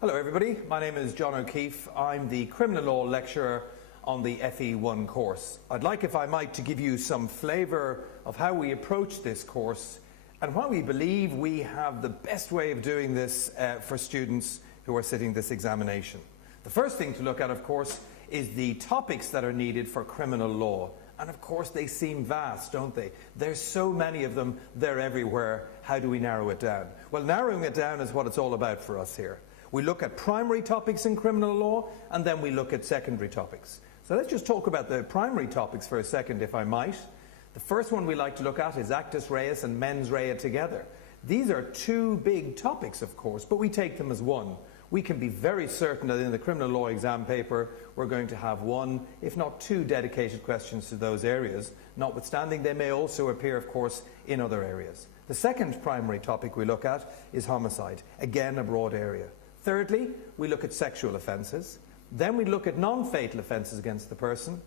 Hello everybody, my name is John O'Keefe. I'm the Criminal Law Lecturer on the FE1 course. I'd like, if I might, to give you some flavour of how we approach this course and why we believe we have the best way of doing this for students who are sitting this examination. The first thing to look at, of course, is the topics that are needed for criminal law. And of course they seem vast, don't they? There's so many of them, they're everywhere. How do we narrow it down? Well, narrowing it down is what it's all about for us here. We look at primary topics in criminal law, and then we look at secondary topics. So let's just talk about the primary topics for a second, if I might. The first one we like to look at is actus reus and mens rea together. These are two big topics, of course, but we take them as one. We can be very certain that in the criminal law exam paper, we're going to have one, if not two, dedicated questions to those areas, notwithstanding they may also appear, of course, in other areas. The second primary topic we look at is homicide, again a broad area. Thirdly, we look at sexual offences. Then we look at non-fatal offences against the person,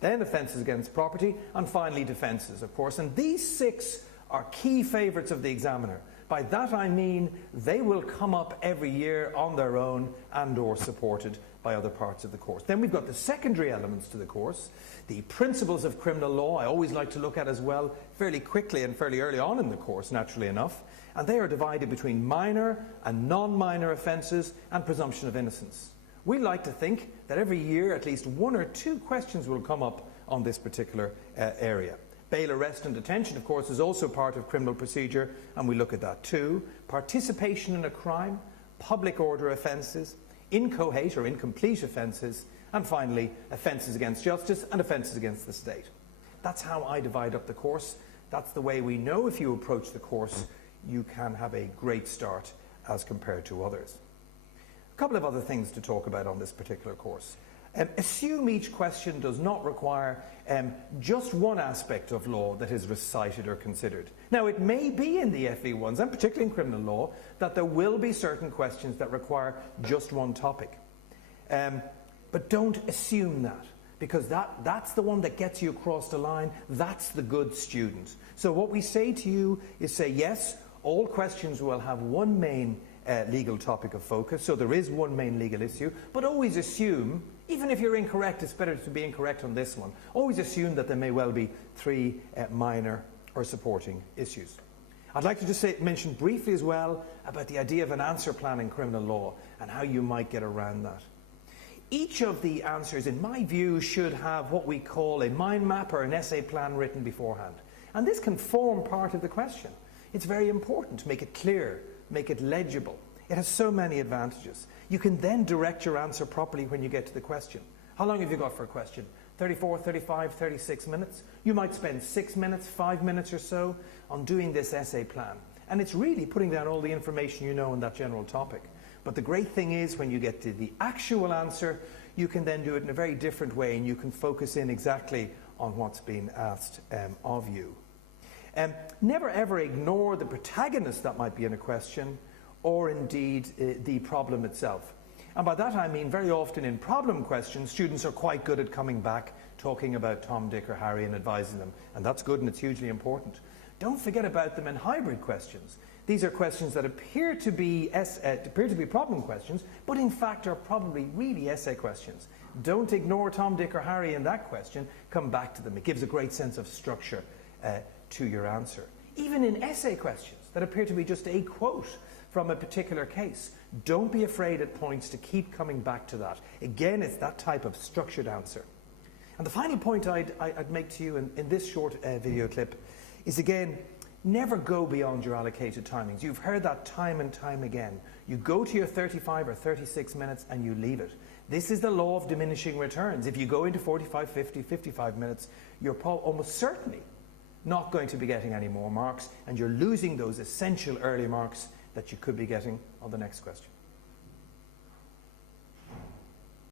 then offences against property, and finally defences, of course. And these six are key favourites of the examiner. By that I mean they will come up every year on their own and or supported by other parts of the course. Then we've got the secondary elements to the course, the principles of criminal law I always like to look at as well fairly quickly and fairly early on in the course, naturally enough. And they are divided between minor and non-minor offences and presumption of innocence. We like to think that every year at least one or two questions will come up on this particular area. Bail, arrest and detention, of course, is also part of criminal procedure, and we look at that too. Participation in a crime, public order offences, inchoate or incomplete offences, and finally offences against justice and offences against the state. That's how I divide up the course. That's the way we know if you approach the course you can have a great start as compared to others. A couple of other things to talk about on this particular course. Assume each question does not require just one aspect of law that is recited or considered. Now, it may be in the FE1s, and particularly in criminal law, that there will be certain questions that require just one topic. But don't assume that, because that's the one that gets you across the line. That's the good student. So what we say to you is say, yes, all questions will have one main legal topic of focus, so there is one main legal issue, but always assume, even if you're incorrect, it's better to be incorrect on this one, always assume that there may well be three minor or supporting issues. I'd like to just mention briefly as well about the idea of an answer plan in criminal law and how you might get around that. Each of the answers, in my view, should have what we call a mind map or an essay plan written beforehand. And this can form part of the question. It's very important to make it clear, make it legible. It has so many advantages. You can then direct your answer properly when you get to the question. How long have you got for a question? 34, 35, 36 minutes? You might spend 6 minutes, 5 minutes or so on doing this essay plan. And it's really putting down all the information you know on that general topic. But the great thing is when you get to the actual answer, you can then do it in a very different way and you can focus in exactly on what's being asked of you. Never ever ignore the protagonist that might be in a question, or indeed the problem itself. And by that I mean very often in problem questions, students are quite good at coming back, talking about Tom, Dick or Harry and advising them. And that's good and it's hugely important. Don't forget about them in hybrid questions. These are questions that appear to be problem questions, but in fact are probably really essay questions. Don't ignore Tom, Dick or Harry in that question. Come back to them. It gives a great sense of structure to your answer. Even in essay questions that appear to be just a quote from a particular case, don't be afraid at points to keep coming back to that. Again, it's that type of structured answer. And the final point I'd make to you in this short video clip is, again, never go beyond your allocated timings. You've heard that time and time again. You go to your 35 or 36 minutes and you leave it. This is the law of diminishing returns. If you go into 45, 50, 55 minutes, you're almost certainly not going to be getting any more marks, and you're losing those essential early marks that you could be getting on the next question.